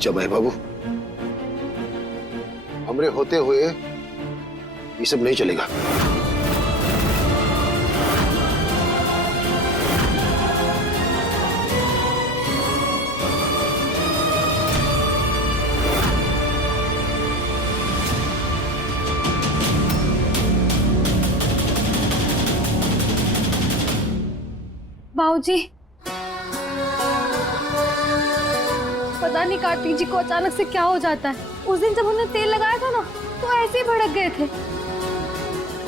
जमाई बाबू, हमरे होते हुए ये सब नहीं चलेगा। बाबूजी, पता नहीं कार्तिक जी को अचानक से क्या हो जाता है। उस दिन जब उन्होंने तेल लगाया था ना, तो ऐसे ही भड़क गए थे।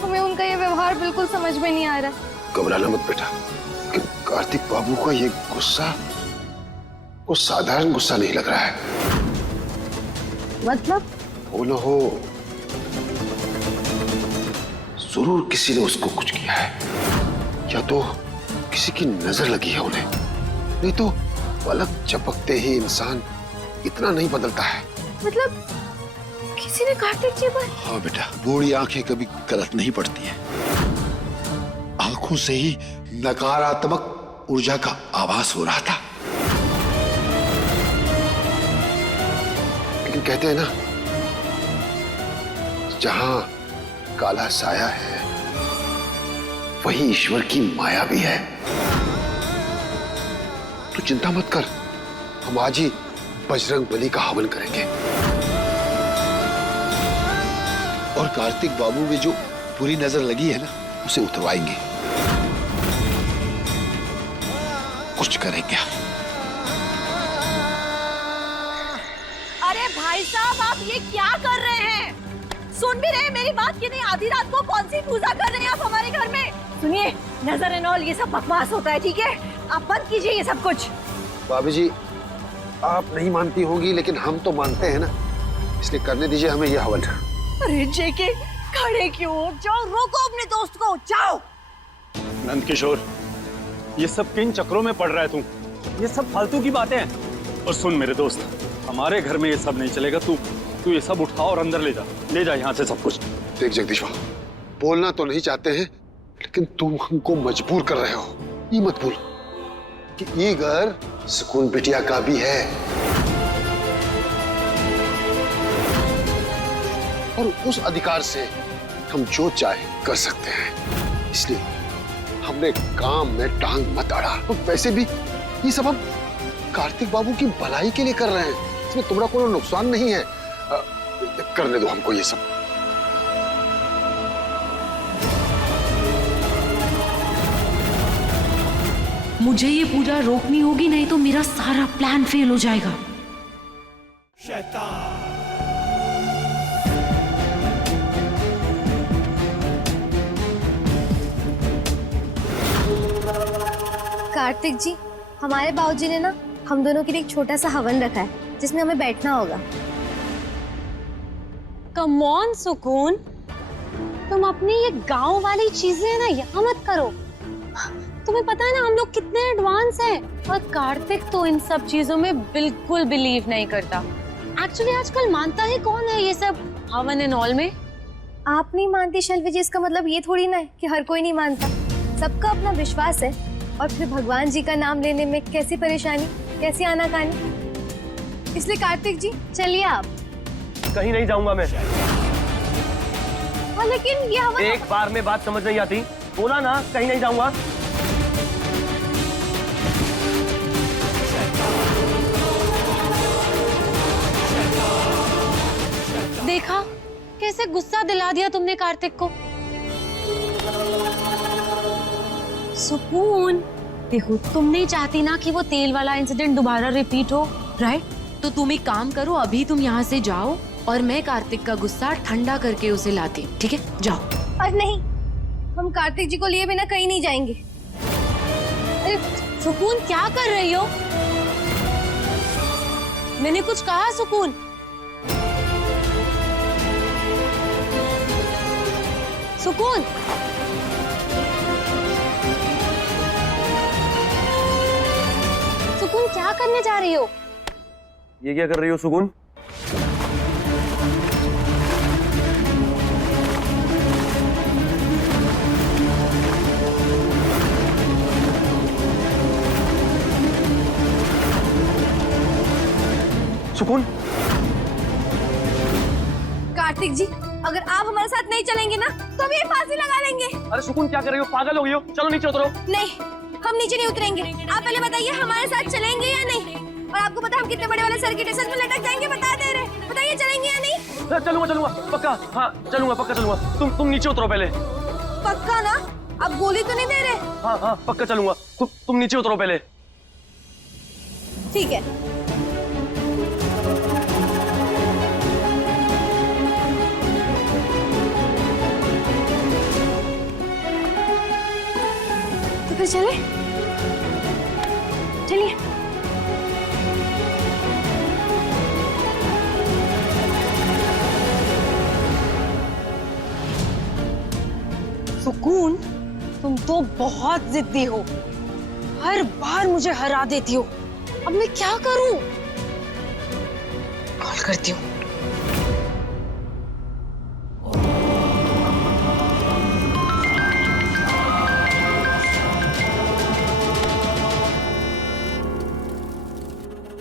हमें उनका ये व्यवहार बिल्कुल समझ में नहीं आ रहा। घबराना मत बेटा, कि कार्तिक बाबू का ये गुस्सा वो साधारण गुस्सा नहीं लग रहा है। मतलब? बोलो हो, जरूर किसी ने उसको कुछ किया है, या तो किसी की नजर लगी है उन्हें, नहीं तो पलक झपकते ही इंसान इतना नहीं बदलता है। मतलब किसी ने कार्तिक जी पर? हाँ बेटा, बूढ़ी आंखें कभी गलत नहीं पड़ती हैं। आंखों से ही नकारात्मक ऊर्जा का आभास हो रहा था। लेकिन कहते हैं ना, जहां काला साया है वही ईश्वर की माया भी है। तो चिंता मत कर, हम आज ही बजरंग बली का हवन करेंगे और कार्तिक बाबू में जो बुरी नजर लगी है ना, उसे उतरवाएंगे। कुछ करेंगे। अरे भाई साहब, आप ये क्या कर रहे हैं? सुन भी रहे हैं मेरी बात कि नहीं? आधी रात को कौन सी पूजा कर रहे हैं आप हमारे घर में? सुनिए, नजर एंड ऑल ये सब बकवास होता है, ठीक है? आप बंद कीजिए ये सब कुछ। भाभी जी, आप नहीं मानती होंगी, लेकिन हम तो मानते हैं ना, इसलिए करने दीजिए हमें यह हवन। अरे जेके, खड़े क्यों? जाओ, रोको अपने दोस्त को, जाओ। नंद किशोर, ये सब किन चक्रों में पड़ रहा है तू? ये सब फालतू की बातें हैं। और सुन मेरे दोस्त, हमारे घर में ये सब नहीं चलेगा। तू ये सब उठा और अंदर ले जा यहाँ से सब कुछ। देख जगदीश बाबू, बोलना तो नहीं चाहते हैं, लेकिन तुम हमको मजबूर कर रहे हो। ये मत भूल कि ये घर सुकून बिटिया का भी है, और उस अधिकार से हम जो चाहे कर सकते हैं। इसलिए हमने काम में टांग मत अड़ा। और वैसे भी ये सब हम कार्तिक बाबू की भलाई के लिए कर रहे हैं, इसमें तुम्हारा कोई नुकसान नहीं है। करने दो हमको ये सब। मुझे ये पूजा रोकनी होगी, नहीं तो मेरा सारा प्लान फेल हो जाएगा। कार्तिक जी, हमारे बाबूजी ने ना हम दोनों के लिए एक छोटा सा हवन रखा है, जिसमें हमें बैठना होगा। कम ऑन सुकून, तुम अपनी ये गांव वाली चीजें ना यहाँ मत करो। तुम्हें पता है ना हम लोग कितने एडवांस हैं। और कार्तिक तो इन सब चीजों में बिल्कुल बिलीव नहीं करता। एक्चुअली आजकल मानता ही कौन है ये सब हवन एंड ऑल में? आप नहीं मानती शैलवी जी, इसका मतलब ये थोड़ी ना है कि हर कोई नहीं मानता। सबका अपना विश्वास है, और फिर भगवान जी का नाम लेने में कैसी परेशानी, कैसी आनाकानी। इसलिए कार्तिक जी, चलिए आप। कहीं नहीं जाऊंगा मैं। हाँ, लेकिन ये हवन एक बार में बात समझ नहीं आती। बोला ना, कहीं नहीं जाऊंगा। देखा कैसे गुस्सा दिला दिया तुमने कार्तिक को। सुकून, देखो तुम नहीं चाहती ना कि वो तेल वाला इंसिडेंट दोबारा रिपीट हो, राइट? तो तुम एक काम करो, अभी तुम यहाँ से जाओ और मैं कार्तिक का गुस्सा ठंडा करके उसे लाती हूँ, ठीक है? जाओ। और नहीं, हम कार्तिक जी को लिए बिना कहीं नहीं जाएंगे। अरे सुकून, क्या कर रही हो? मैंने कुछ कहा सुकून? सुकून, सुकून क्या करने जा रही हो? ये क्या कर रही हो सुकून? सुकून, कार्तिक जी, अगर आप हमारे साथ नहीं चलेंगे ना तो हम ये फांसी लगा लेंगे। अरे सुकून क्या कर रही हो, पागल हो गई हो? चलो नीचे उतरो। नहीं, हम नीचे नहीं उतरेंगे। आप पहले बताइए हमारे साथ चलेंगे या नहीं। और आपको पता हम कितने बड़े वाले सर्किट में लटक जाएंगे, बता दे रहे। बताइए चलेंगे या नहीं। चलूंगा पक्का। हाँ चलूंगा, पक्का चलूंगा। तुम नीचे उतरो पहले। पक्का ना? आप गोली तो नहीं दे रहे? हाँ पक्का चलूंगा। तुम नीचे उतरो पहले। ठीक है। तो फिर चले, चलिए। सुकून, तुम तो बहुत जिद्दी हो, हर बार मुझे हरा देती हो। अब मैं क्या करूं? कॉल करती हूँ।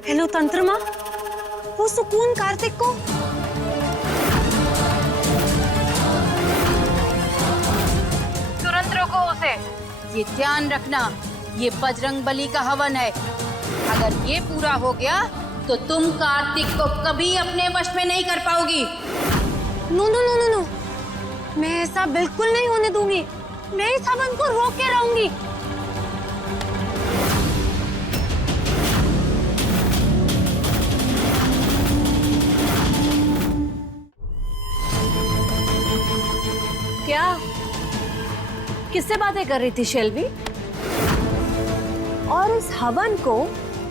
हेलो तंत्रमा, वो सुकून कार्तिक को। तुरंत रोको उसे। ये ध्यान रखना, ये बजरंग बली का हवन है। अगर ये पूरा हो गया तो तुम कार्तिक को कभी अपने वश में नहीं कर पाओगी। No no no no no, मैं ऐसा बिल्कुल नहीं होने दूंगी। मैं इस हवन को रोक के रहूंगी। क्या? किससे बातें कर रही थी शेल्वी? और इस हवन को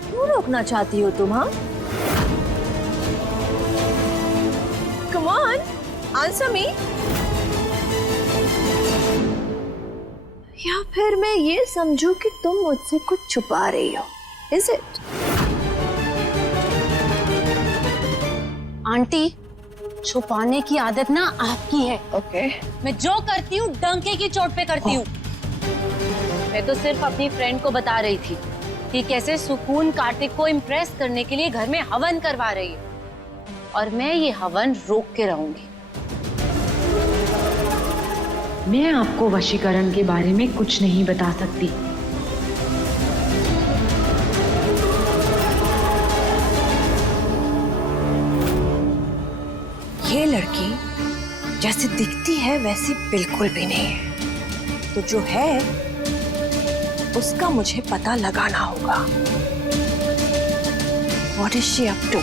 क्यों रोकना चाहती हो तुम? हाँ, कम ऑन, आंसर मी। या फिर मैं ये समझूं कि तुम मुझसे कुछ छुपा रही हो? Is it? आंटी, छुपाने की आदत ना आपकी है। ओके। मैं जो करती हूँ डंके की चोट पे करती हूँ। मैं तो सिर्फ अपनी फ्रेंड को बता रही थी कि कैसे सुकून कार्तिक को इम्प्रेस करने के लिए घर में हवन करवा रही है, और मैं ये हवन रोक के रहूंगी। मैं आपको वशीकरण के बारे में कुछ नहीं बता सकती। ये लड़की जैसे दिखती है वैसी बिल्कुल भी नहीं है। तो जो है उसका मुझे पता लगाना होगा। What is she up to?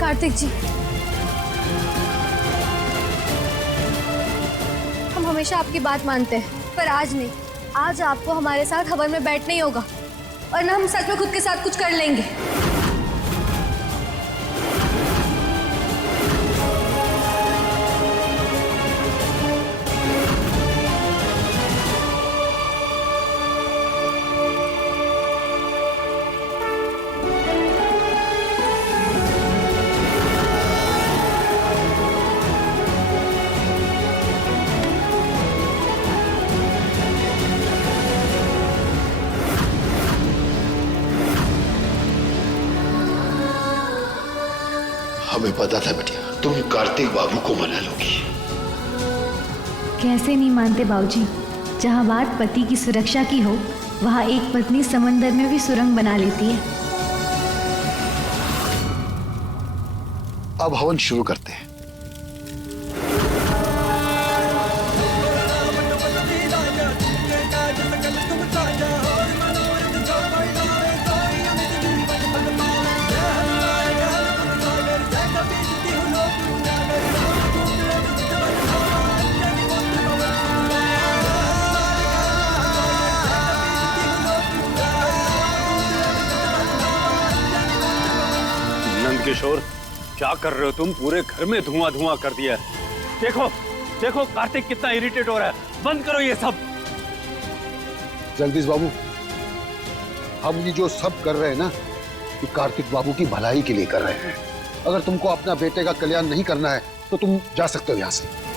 Kartik जी, हम हमेशा आपकी बात मानते हैं, पर आज नहीं। आज आपको हमारे साथ हवन में बैठना ही होगा, और ना हम सच में खुद के साथ कुछ कर लेंगे। हमें पता था बेटिया, तुम कार्तिक बाबू को मना लोगी। कैसे नहीं मानते बाबूजी। जहाँ बात पति की सुरक्षा की हो, वहाँ एक पत्नी समंदर में भी सुरंग बना लेती है। अब हवन शुरू करते हैं। किशोर, क्या कर रहे हो तुम? पूरे घर में धुआं धुआं कर दिया है। देखो देखो कार्तिक कितना इरिटेट हो रहा है। बंद करो ये सब। जगदीश बाबू, हम ये जो सब कर रहे हैं ना, ये कार्तिक बाबू की भलाई के लिए कर रहे हैं। अगर तुमको अपना बेटे का कल्याण नहीं करना है तो तुम जा सकते हो यहाँ से।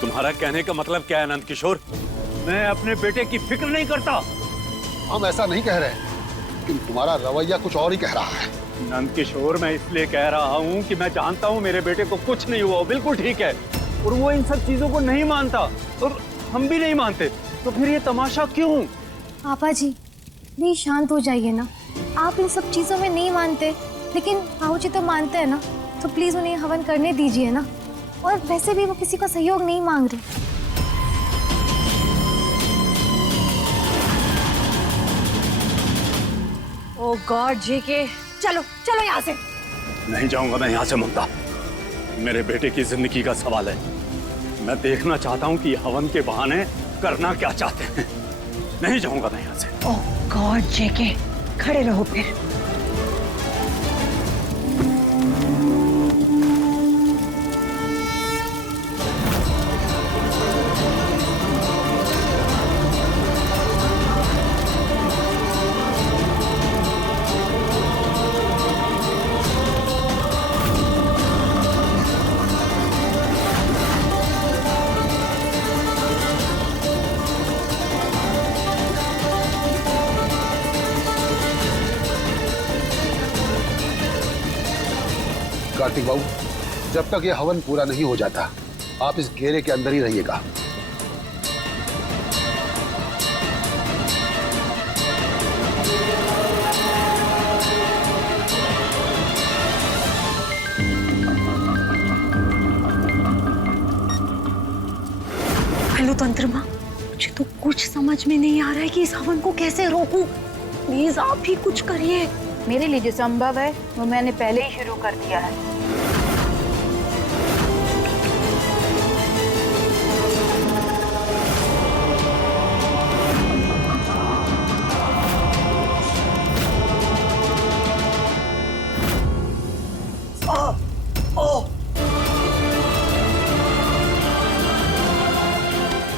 तुम्हारा कहने का मतलब क्या है नंद किशोर? मैं अपने बेटे की फिक्र नहीं करता। हम ऐसा नहीं कह रहे, लेकिन तुम्हारा रवैया कुछ और ही कह रहा है। नंद किशोर, मैं इसलिए कह रहा हूँ कि मैं जानता हूँ मेरे बेटे को कुछ नहीं हुआ, बिल्कुल ठीक है, और वो इन सब चीजों को नहीं मानता, और हम भी नहीं मानते, तो फिर ये तमाशा क्यों? पापा जी प्लीज शांत हो जाइए ना। आप इन सब चीजों में नहीं मानते, लेकिन बाबू जी तो मानते हैं ना, तो प्लीज उन्हें हवन करने दीजिए ना। और वैसे भी वो किसी का सहयोग नहीं मांग रहे। ओ गॉड जेके, चलो चलो यहाँ से। नहीं जाऊंगा मैं यहाँ से ममता। मेरे बेटे की जिंदगी का सवाल है। मैं देखना चाहता हूँ कि हवन के बहाने करना क्या चाहते हैं। नहीं जाऊंगा मैं यहाँ से। ओ गॉड जेके, खड़े रहो फिर। कार्तिक बाबू, जब तक ये हवन पूरा नहीं हो जाता, आप इस घेरे के अंदर ही रहिएगा। हेलो तंत्रमा, मुझे तो कुछ समझ में नहीं आ रहा है कि इस हवन को कैसे रोकूं। प्लीज आप ही कुछ करिए। मेरे लिए जो संभव है वो मैंने पहले ही शुरू कर दिया है।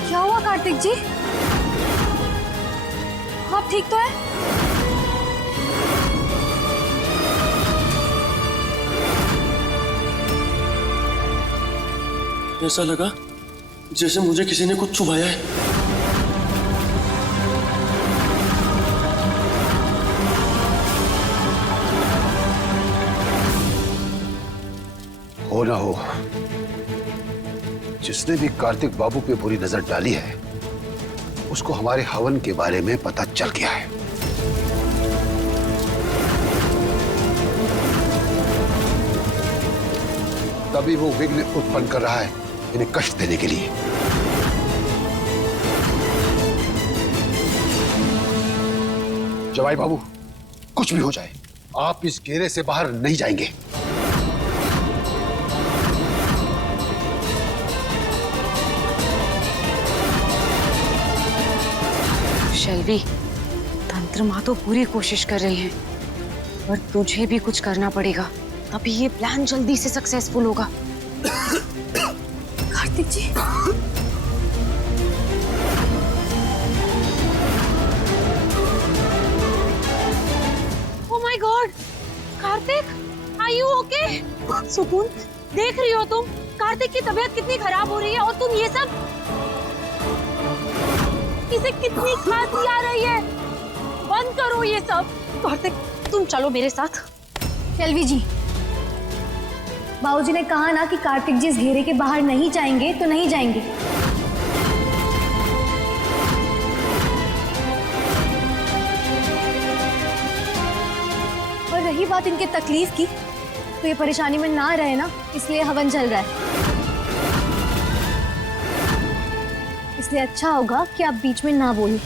क्या हुआ कार्तिक जी? आप ठीक तो है? ऐसा लगा जैसे मुझे किसी ने कुछ चुभाया है। हो ना हो, जिसने भी कार्तिक बाबू पे बुरी नजर डाली है, उसको हमारे हवन के बारे में पता चल गया है। तभी वो विघ्न उत्पन्न कर रहा है इन्हें कष्ट देने के लिए। जवाई बाबू, कुछ भी हो जाए, आप इस घेरे से बाहर नहीं जाएंगे। शैलवी, तंत्रमा तो पूरी कोशिश कर रही है, पर तुझे भी कुछ करना पड़ेगा, तभी ये प्लान जल्दी से सक्सेसफुल होगा। Kartik ji, oh my god, Kartik, are you okay? सुकून, देख रही हो तुम कार्तिक की तबीयत कितनी खराब हो रही है, और तुम ये सब, इसे कितनी खांसी आ रही है। बंद करो ये सब। कार्तिक, तुम चलो मेरे साथ। शैलवी जी, बाबूजी ने कहा ना कि कार्तिक जी इस घेरे के बाहर नहीं जाएंगे तो नहीं जाएंगे। और रही बात इनके तकलीफ की, तो ये परेशानी में ना रहे ना, इसलिए हवन चल रहा है। इसलिए अच्छा होगा कि आप बीच में ना बोलें।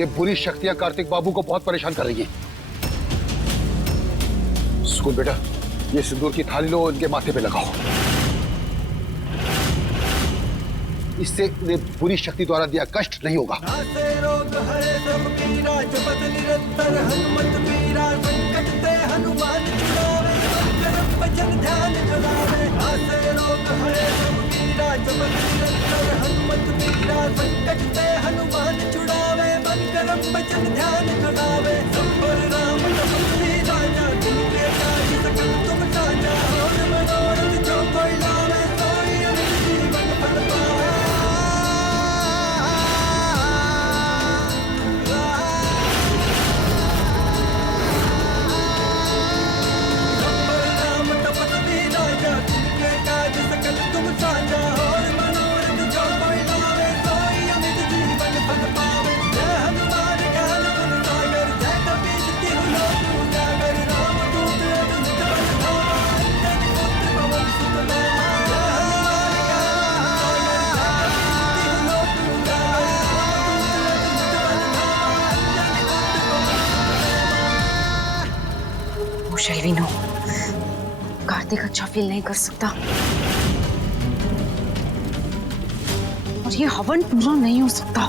ये बुरी शक्तियां कार्तिक बाबू को बहुत परेशान कर रही हैं। सुकून बेटा, ये सिंदूर की थाली लो, इनके माथे पे लगाओ। इससे उन्हें बुरी शक्ति द्वारा दिया कष्ट नहीं होगा। शैलवी नो, कार्तिक अच्छा फील नहीं कर सकता और ये हवन पूरा नहीं हो सकता।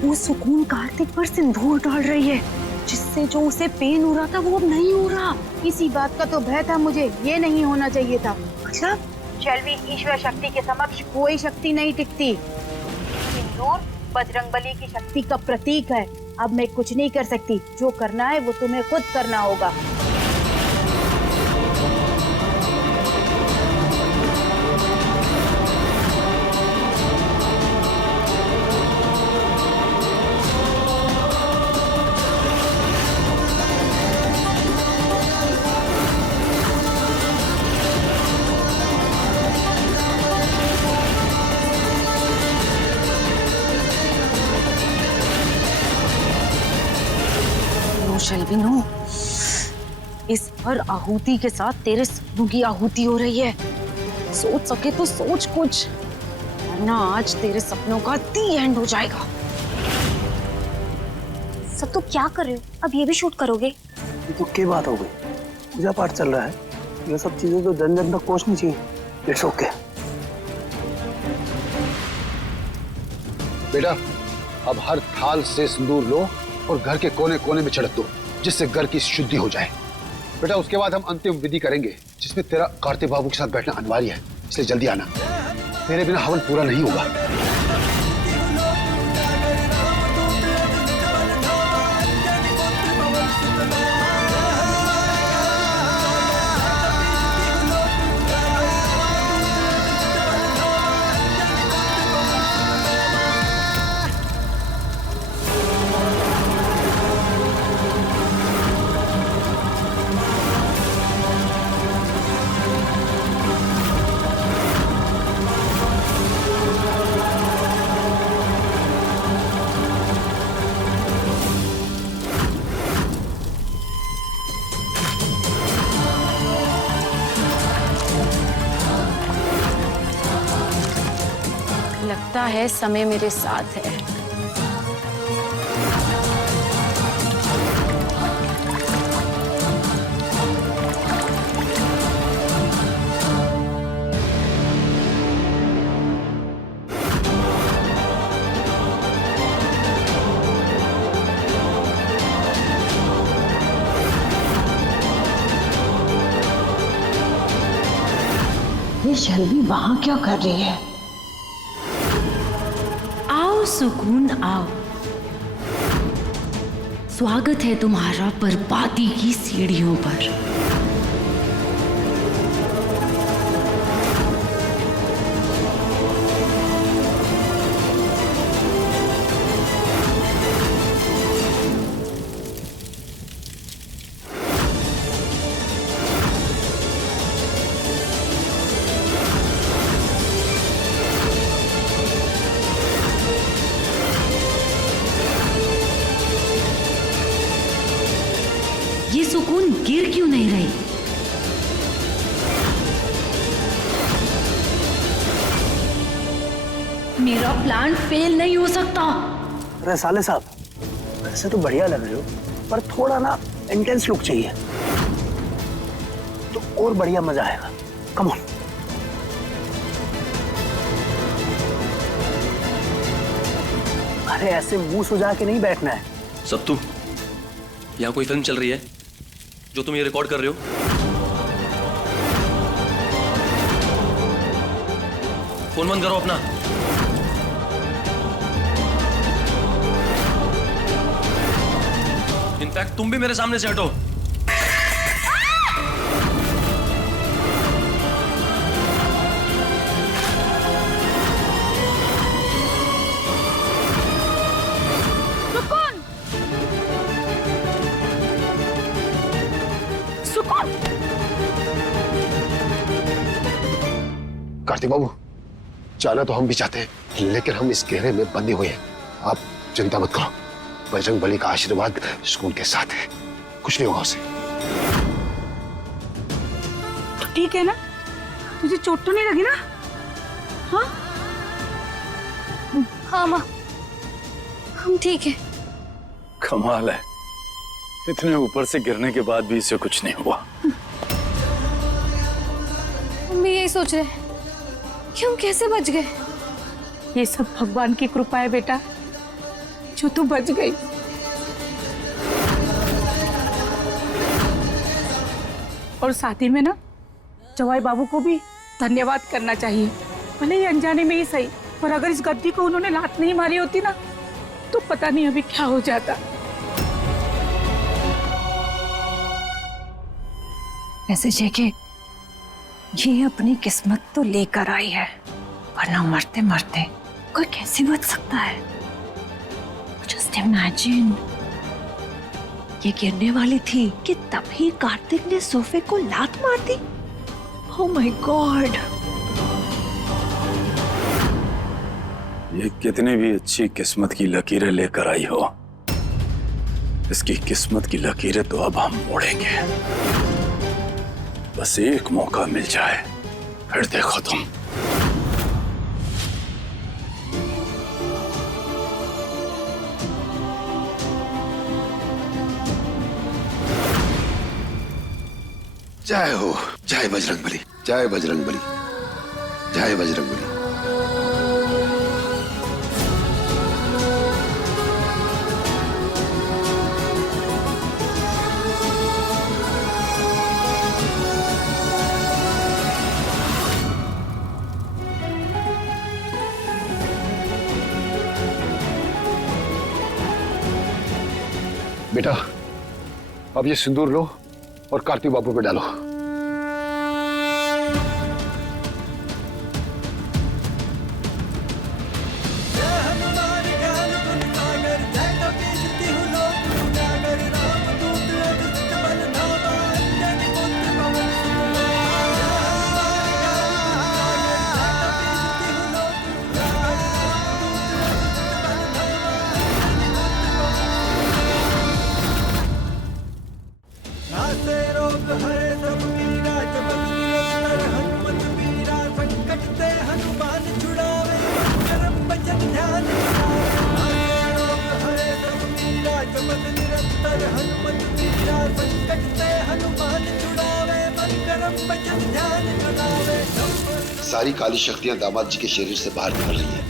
वो सुकून कार्तिक पर सिंदूर डाल रही है, जिससे जो उसे पेन हो रहा था वो अब नहीं हो रहा। इसी बात का तो भय था मुझे, ये नहीं होना चाहिए था। अच्छा, शैलवी, ईश्वर शक्ति के समक्ष कोई शक्ति नहीं टिकती। सिंदूर बजरंगबली की शक्ति का प्रतीक है। अब मैं कुछ नहीं कर सकती, जो करना है वो तुम्हें खुद करना होगा। शैलवी नो, इस हर आहुति के साथ तेरे सपनों की आहुति हो रही है। सोच सके तो सोच कुछ, वरना आज तेरे सपनों का दी एंड हो जाएगा। सब तो क्या कर रहे हो? अब ये भी शूट करोगे? ये तो क्या बात हो गई? पूजा पाठ चल रहा है, ये सब चीजें तो जन जन तक पहुंचनी चाहिए। It's okay. बेटा, अब हर थाल से सिंदूर लो और घर के कोने कोने में छिड़क दो, जिससे घर की शुद्धि हो जाए। बेटा, उसके बाद हम अंतिम विधि करेंगे, जिसमें तेरा कार्तिक बाबू के साथ बैठना अनिवार्य है, इसलिए जल्दी आना। तेरे बिना हवन पूरा नहीं होगा। लगता है समय मेरे साथ है। ये शैलवी वहां क्या कर रही है? आओ सुकून, आओ। स्वागत है तुम्हारा बर्बादी की सीढ़ियों पर। सुकून गिर क्यों नहीं रही? मेरा प्लान फेल नहीं हो सकता। अरे साले साहब, वैसे तो बढ़िया लग रहे हो, पर थोड़ा ना इंटेंस लुक चाहिए तो और बढ़िया मजा आएगा। Come on. अरे ऐसे मुंह सुजा के नहीं बैठना है। सत्तू, यहाँ कोई फिल्म चल रही है जो तुम ये रिकॉर्ड कर रहे हो? फोन बंद करो अपना। इनफैक्ट तुम भी मेरे सामने से हटो। कार्तिक बाबू, जाना तो हम भी चाहते हैं, लेकिन हम इस घेरे में बंधे हुए हैं। आप चिंता मत करो, बजरंग बली का आशीर्वाद सुकून के साथ है, कुछ नहीं होगा उसे। तो ठीक है ना, तुझे चोट तो नहीं लगी ना? हाँ हाँ माँ, हम ठीक है। कमाल है, इतने ऊपर से गिरने के बाद भी इसे कुछ नहीं हुआ। हम भी यही सोच रहे हैं कि हम कैसे बच गए। ये सब भगवान की कृपा है बेटा, जो तू बच गई। और साथ ही में ना जवाई बाबू को भी धन्यवाद करना चाहिए, भले ही अनजाने में ही सही, पर अगर इस गद्दी को उन्होंने लात नहीं मारी होती ना तो पता नहीं अभी क्या हो जाता। ऐसे जेके, ये अपनी किस्मत तो लेकर आई है, वरना मरते मरते कोई कैसे बच सकता है? जस्ट इमेजिन, ये गिरने वाली थी कि तभी कार्तिक ने सोफे को लात मार दी। ओह माय गॉड! ये कितनी भी अच्छी किस्मत की लकीरें लेकर आई हो, इसकी किस्मत की लकीरें तो अब हम मोड़ेंगे। बस एक मौका मिल जाए, फिर देखो तुम। जय हो, जय बजरंग बली, जय बजरंग बली, जय बजरंग बली। बेटा, अब ये सिंदूर लो और कार्तिक बाबू पे डालो। सारी काली शक्तियां दामाद जी के शरीर से बाहर निकल रही हैं।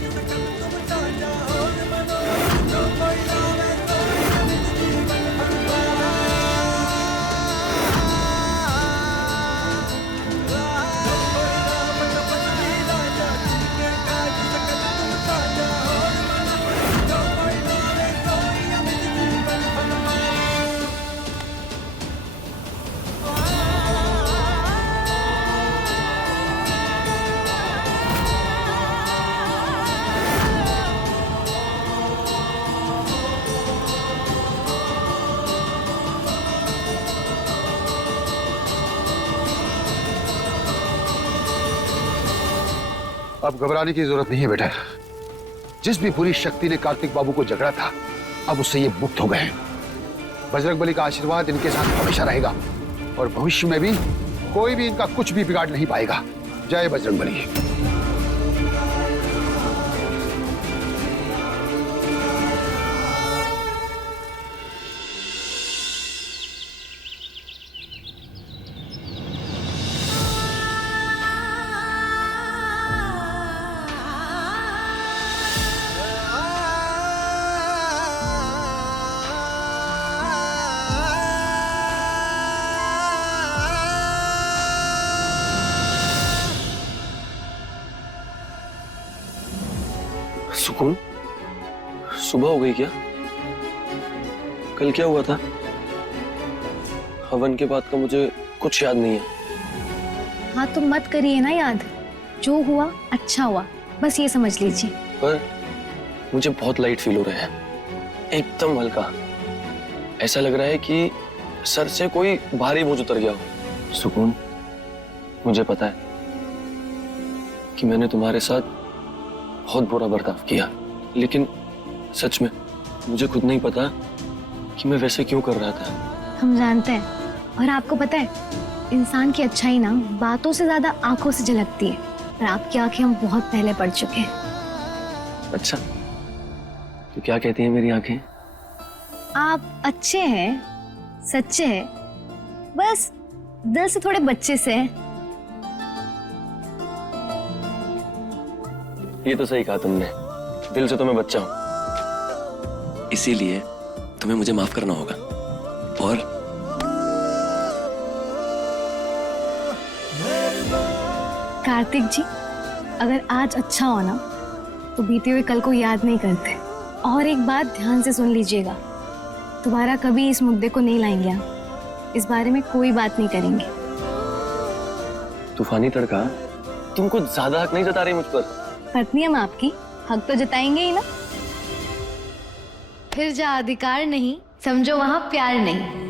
अब घबराने की जरूरत नहीं है बेटा। जिस भी बुरी शक्ति ने कार्तिक बाबू को झगड़ा था, अब उससे ये मुक्त हो गए हैं। बजरंगबली का आशीर्वाद इनके साथ हमेशा रहेगा और भविष्य में भी कोई भी इनका कुछ भी बिगाड़ नहीं पाएगा। जय बजरंगबली। सुकून, सुबह हो गई क्या? कल क्या हुआ था? हवन के बाद का मुझे कुछ याद नहीं है। हाँ तो मत करिए ना याद, जो हुआ अच्छा हुआ, बस ये समझ लीजिए। पर मुझे बहुत लाइट फील हो रहा है, एकदम हल्का। ऐसा लग रहा है कि सर से कोई भारी बोझ उतर गया हो। सुकून, मुझे पता है कि मैंने तुम्हारे साथ बहुत बुरा बर्ताव किया, लेकिन सच में मुझे खुद नहीं पता कि मैं वैसे क्यों कर रहा था। हम जानते हैं, और आपको पता है इंसान की अच्छाई ना बातों से ज्यादा आंखों से झलकती है, और आपकी आंखें हम बहुत पहले पढ़ चुके हैं। अच्छा, तो क्या कहती हैं मेरी आंखें? आप अच्छे हैं, सच्चे हैं, बस दिल से थोड़े बच्चे से हैं। ये तो सही कहा तुमने, दिल से तो मैं बच्चा हूं। इसीलिए तुम्हें मुझे माफ करना होगा। और कार्तिक जी, अगर आज अच्छा हो ना तो बीते हुए कल को याद नहीं करते। और एक बात ध्यान से सुन लीजिएगा, दोबारा कभी इस मुद्दे को नहीं लाएंगे आप, इस बारे में कोई बात नहीं करेंगे। तूफानी तड़का, तुम कुछ ज्यादा हक नहीं जता रही मुझ पर। पत्नी हम आपकी, हक तो जताएंगे ही ना। फिर जहाँ अधिकार नहीं, समझो वहां प्यार नहीं।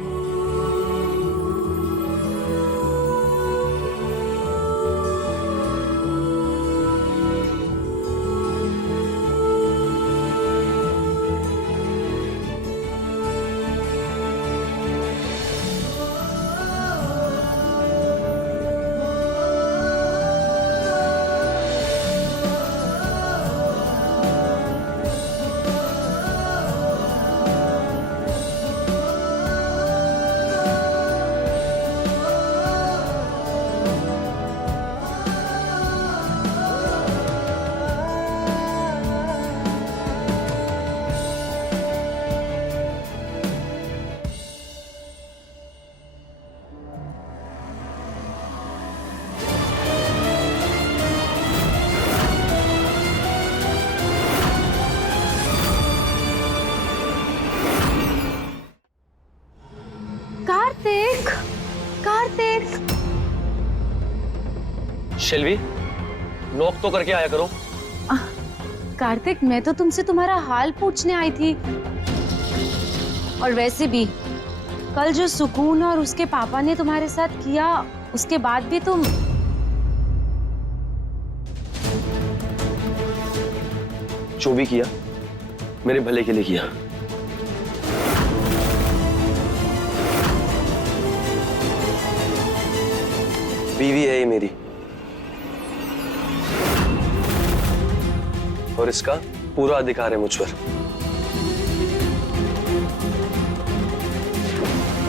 कार्तिक, कार्तिक। शेल्वी, नॉक तो करके आया करो। कार्तिक, मैं तो तुमसे तुम्हारा हाल पूछने आई थी। और वैसे भी कल जो सुकून और उसके पापा ने तुम्हारे साथ किया, उसके बाद भी तुम जो भी किया मेरे भले के लिए किया। बीवी है ये मेरी, और इसका पूरा अधिकार है मुझ पर।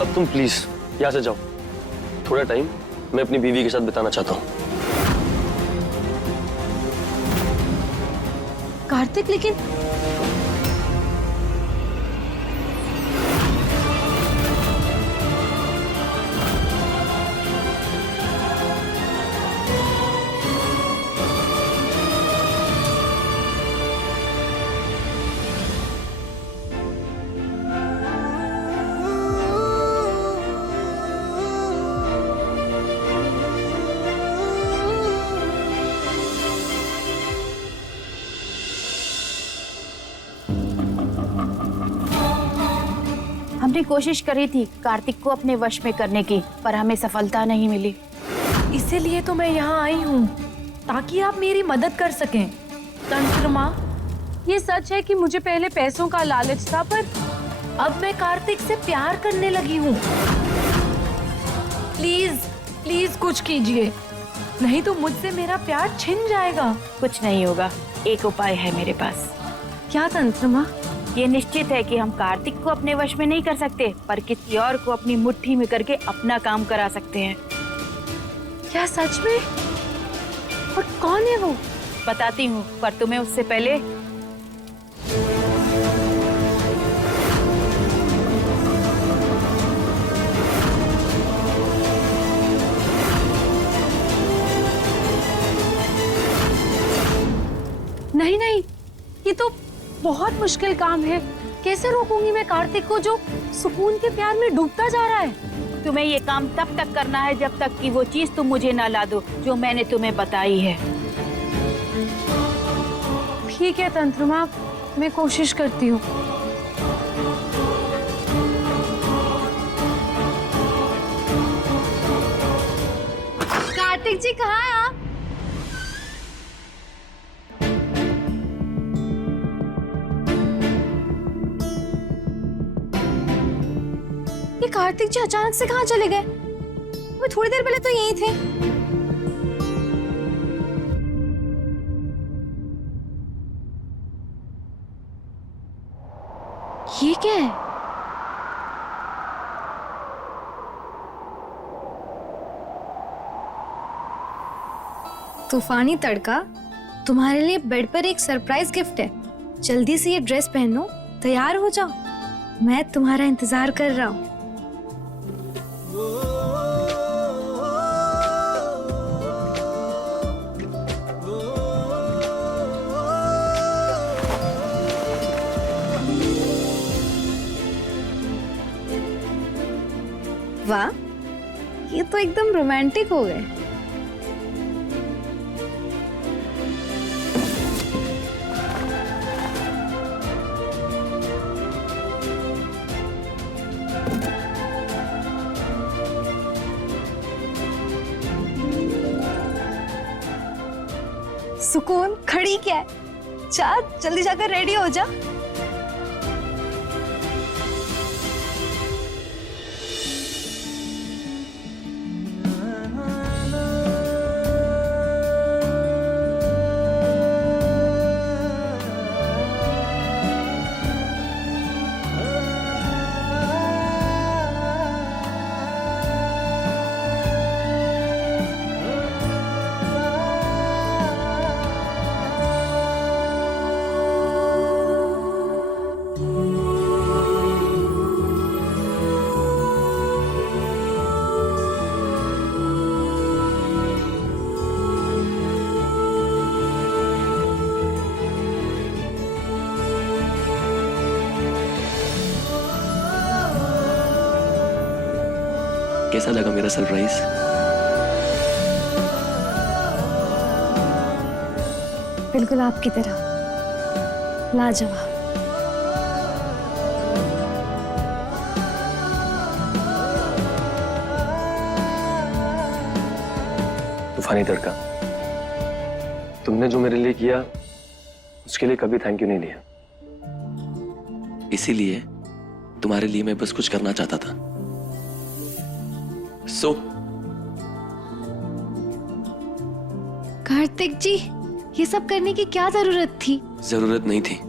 अब तुम प्लीज यहां से जाओ, थोड़ा टाइम मैं अपनी बीवी के साथ बिताना चाहता हूं। कार्तिक, लेकिन हमने कोशिश करी थी कार्तिक को अपने वश में करने की, पर हमें सफलता नहीं मिली। इसीलिए तो मैं यहाँ आई हूँ, ताकि आप मेरी मदद कर सकें। तंत्र माँ, ये सच है कि मुझे पहले पैसों का लालच था, पर अब मैं कार्तिक से प्यार करने लगी हूँ। प्लीज प्लीज कुछ कीजिए, नहीं तो मुझसे मेरा प्यार छिन जाएगा। कुछ नहीं होगा, एक उपाय है मेरे पास। क्या तंत्र माँ? ये निश्चित है कि हम कार्तिक को अपने वश में नहीं कर सकते, पर किसी और को अपनी मुट्ठी में करके अपना काम करा सकते हैं। क्या सच में? और कौन है वो? बताती हूँ, पर तुम्हें उससे पहले नहीं नहीं, ये तो बहुत मुश्किल काम है। कैसे रोकूंगी मैं कार्तिक को जो सुकून के प्यार में डूबता जा रहा है? तुम्हें ये काम तब तक करना है जब तक कि वो चीज तुम मुझे ना ला दो जो मैंने तुम्हें बताई है। ठीक है तंत्र माँ, मैं कोशिश करती हूँ। कार्तिक जी कहाँ हैं आप? ये कार्तिक जी अचानक से कहाँ चले गए? वो थोड़ी देर पहले तो यहीं थे। ये क्या है? तूफानी तड़का, तुम्हारे लिए बेड पर एक सरप्राइज गिफ्ट है। जल्दी से ये ड्रेस पहनो, तैयार हो जाओ, मैं तुम्हारा इंतजार कर रहा हूँ। वाह, ये तो एकदम रोमांटिक हो गए। सुकून खड़ी क्या है? जा जल्दी जाकर रेडी हो जा। कैसा लगा मेरा सरप्राइज? बिल्कुल आपकी तरह लाजवाब। तूफानी तड़का, तुमने जो मेरे लिए किया उसके लिए कभी थैंक यू नहीं दिया। इसीलिए तुम्हारे लिए मैं बस कुछ करना चाहता था। कार्तिक जी, ये सब करने की क्या जरूरत थी? जरूरत नहीं थी,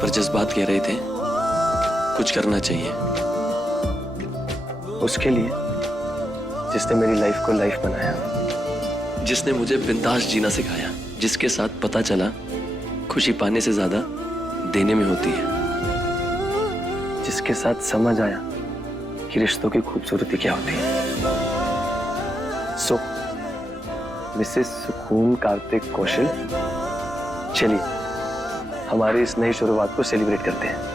पर जज्बात कह रहे थे कुछ करना चाहिए। उसके लिए जिसने मेरी लाइफ को लाइफ बनाया, जिसने मुझे बिंदास जीना सिखाया, जिसके साथ पता चला खुशी पाने से ज्यादा देने में होती है, जिसके साथ समझ आया कि रिश्तों की खूबसूरती क्या होती है। मिसेस सुकून कार्तिक कौशल, चलिए हमारी इस नई शुरुआत को सेलिब्रेट करते हैं।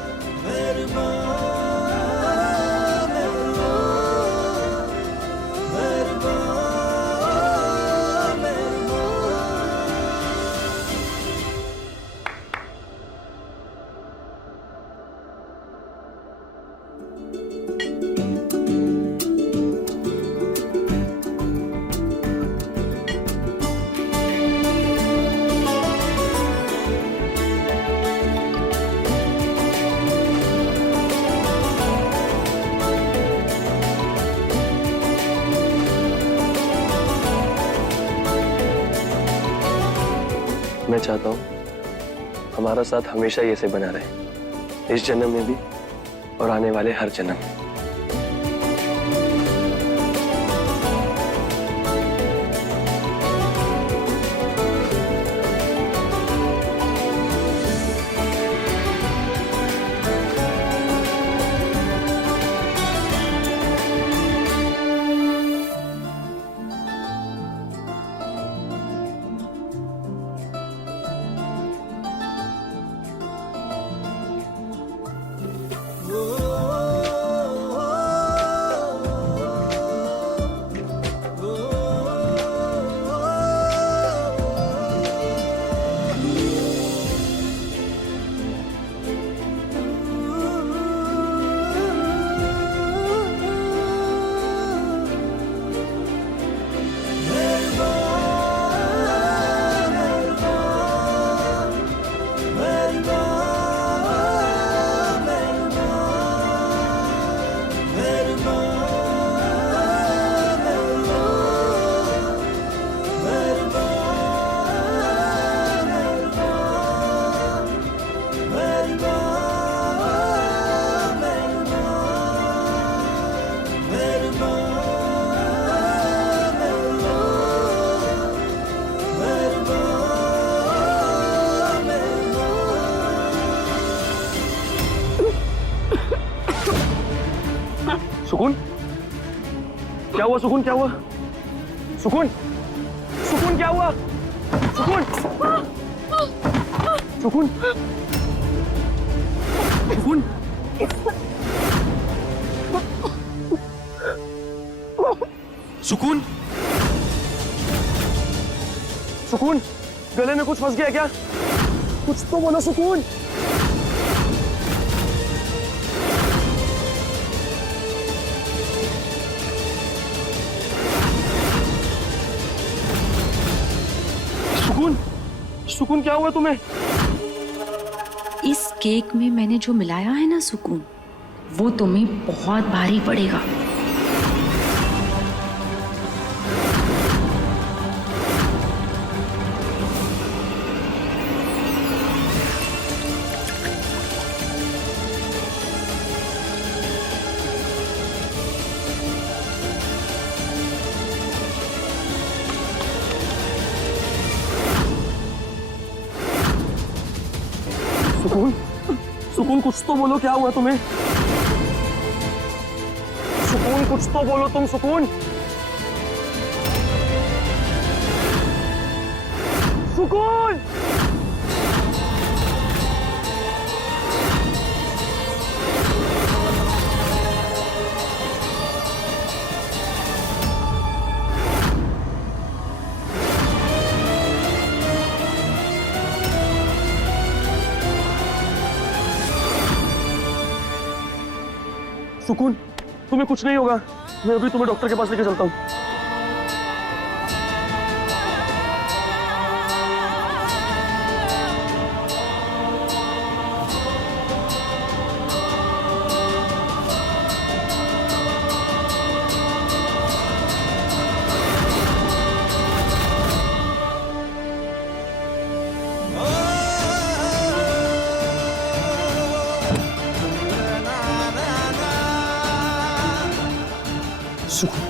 मैं चाहता हूँ हमारा साथ हमेशा ही ऐसे बना रहे, इस जन्म में भी और आने वाले हर जन्म में। सुकून, क्या हुआ सुकून? क्या हुआ सुकून? सुकून क्या हुआ? सुकून, सुकून, सुकून, सुकून, सुकून, गले में कुछ फंस गया क्या? कुछ तो बोलो सुकून। सुकून, सुकून क्या हुआ तुम्हें? इस केक में मैंने जो मिलाया है ना सुकून, वो तुम्हें बहुत भारी पड़ेगा। सुकून, सुकून कुछ तो बोलो, क्या हुआ तुम्हें? सुकून कुछ तो बोलो तुम, सुकून, सुकून। सुकून, तुम्हें कुछ नहीं होगा, मैं अभी तुम्हें डॉक्टर के पास लेके चलता हूँ। सुकून,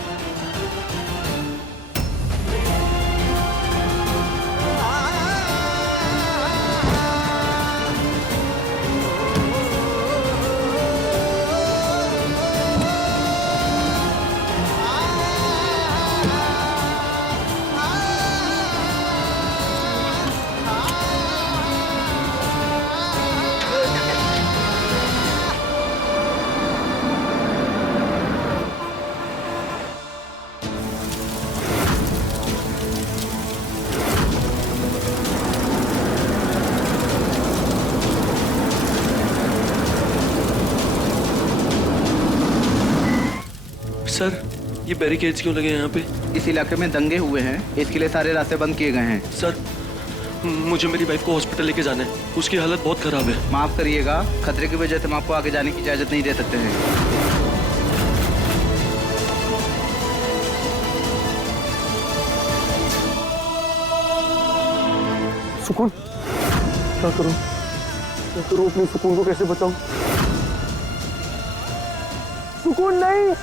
सर, ये बैरिकेड्स क्यों लगे हैं यहाँ पे? इस इलाके में दंगे हुए हैं, इसके लिए सारे रास्ते बंद किए गए हैं। सर, मुझे मेरी वाइफ को हॉस्पिटल लेके जाना है, उसकी हालत बहुत खराब है। माफ करिएगा, खतरे की वजह से हम आपको आगे जाने की इजाजत नहीं दे सकते हैं। सुकून क्या करूं अपनी सुकून को कैसे बचाऊं? सुकून नहीं,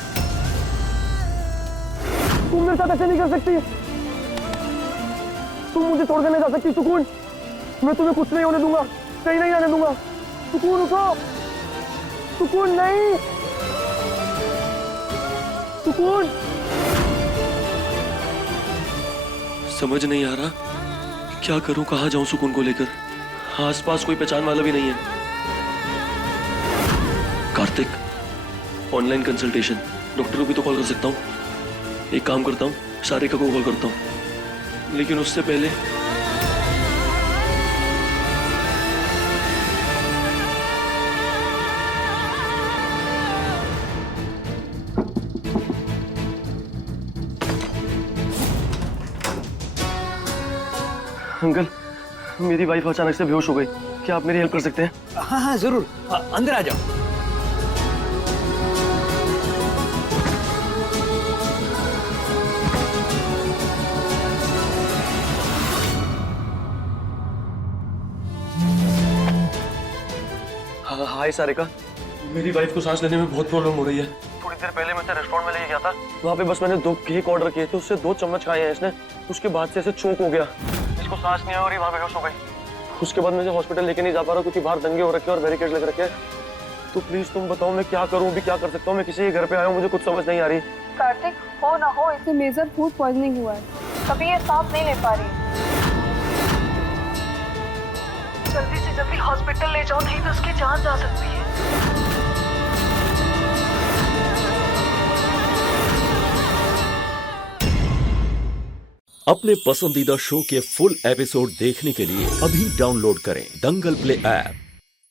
तुम मेरे साथ ऐसे नहीं कर सकती, तुम मुझे छोड़ के नहीं जा सकती सुकून। मैं तुम्हें कुछ नहीं होने दूंगा, कहीं नहीं जाने दूंगा। सुकून उठो, सुकून नहीं, सुकून। समझ नहीं आ रहा क्या करूं, कहां जाऊं सुकून को लेकर। आसपास कोई पहचान वाला भी नहीं है। कार्तिक, ऑनलाइन कंसल्टेशन, डॉक्टर को भी तो कॉल कर सकता हूं। एक काम करता हूं, सारिका को कॉल करता हूं, लेकिन उससे पहले अंकल, मेरी वाइफ अचानक से बेहोश हो गई, क्या आप मेरी हेल्प कर सकते हैं? हाँ हाँ जरूर, अंदर आ जाओ। हाय सारिका, मेरी वाइफ को सांस लेने में बहुत प्रॉब्लम हो रही है। थोड़ी देर पहले मैं रेस्टोरेंट में लेके गया था, वहाँ पे बस मैंने 2 केक ऑर्डर किए थे, उससे 2 चम्मच खाए हैं इसने। उसके बाद से ऐसे चोक हो गया, इसको सांस नहीं आ रही, वहाँ बेहोश हो गई। उसके बाद मुझे हॉस्पिटल लेके नहीं जा पा रहा क्योंकि बाहर दंगे हो रखे हैं और बैरिकेड लग रखे हैं। तो प्लीज तुम बताओ मैं क्या करूँ, भी क्या कर सकता हूँ? मैं किसी के घर पे आया हूँ, मुझे कुछ समझ नहीं आ रही। कार्तिक, हो ना हो इसे मेजर फूड पॉइजनिंग हुआ है, कभी ये सांस नहीं ले पा रही। जल्दी से जल्दी हॉस्पिटल ले जाओ, नहीं तो उसकी जान जा सकती है। अपने पसंदीदा शो के फुल एपिसोड देखने के लिए अभी डाउनलोड करें दंगल प्ले ऐप।